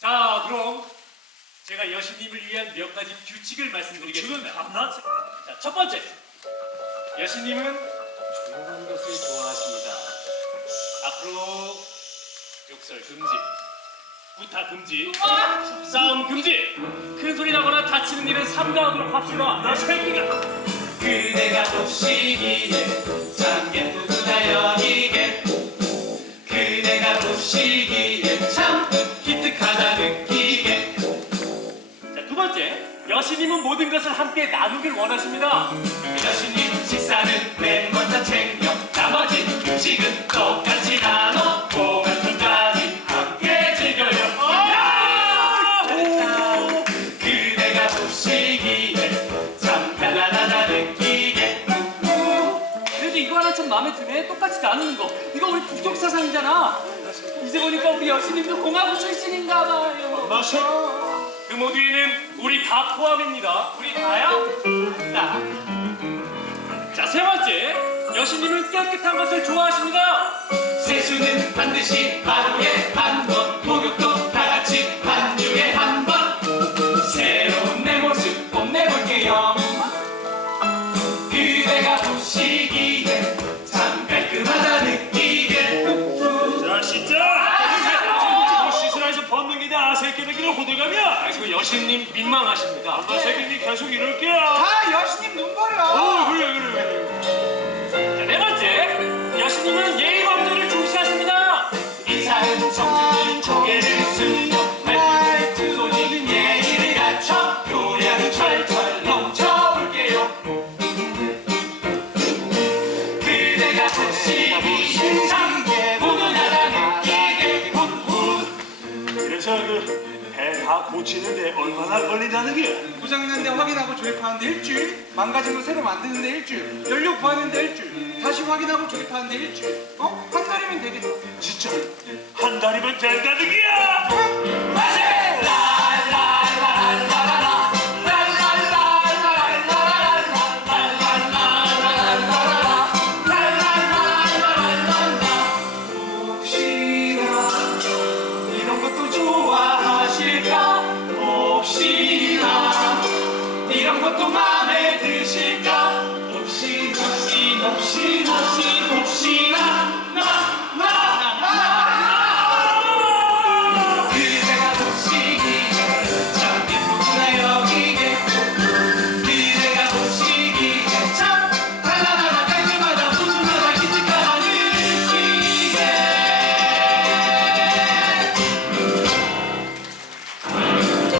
자, 그럼 제가 여신님을 위한 몇 가지 규칙을 말씀드리겠습니다. 지금 봤나? 자, 첫 번째. 여신님은 조용한 것을 좋아하십니다. 앞으로 욕설 금지, 구타 금지, 싸움 금지, 큰 소리 나거나 다치는 일은 삼가하도록 합시다. 나 새끼가. 그대가 보시기에 참 예쁘구나 여기게 그대가 보시기 여신님은 모든 것을 함께 나누길 원하십니다. 여신님 식사는 맨 먼저 챙겨 나머지 음식은 똑같이 나눠 고가통까지 함께 즐겨요 야! 그대가 보시기에 참 달라나다 느끼게 그래도 이거 하나 참 마음에 드네. 똑같이 나누는 거. 이거 우리 부족 사상이잖아. 이제 보니까 우리 여신님도 공화국 출신인가 봐요. 마셔. 그 모두에는 우리 다 포함입니다. 우리 다요? 자. 자, 세 번째. 여신님은 깨끗한 것을 좋아하십니다. 세수는 반드시 하루에 한 새끼들끼리 호들갑이야. 아이고, 여신님 민망하십니다. 엄마 새끼들이 계속 이럴게요. 아 여신님 눈 버려. 어, 그래, 그래, 그래. 자, 네 번째. 여신님은 예의 범절을 중시하십니다. 인사는 정중히 고개를 숙여 말투 손이는 예의를 갖춰 교양이 철철 넘쳐볼게요 그대가 보시기에 참 훈훈하다 느끼게 훈훈 그래서 그 배 다 고치는데 얼마나 걸린다는 게야? 고장난데 확인하고 조립하는데 일주일, 망가진 거 새로 만드는데 일주일, 연료 구하는데 일주일, 다시 확인하고 조립하는데 일주일. 어? 한 달이면 되겠다. 진짜 한 달이면 된다는 게야. 혹시 좋아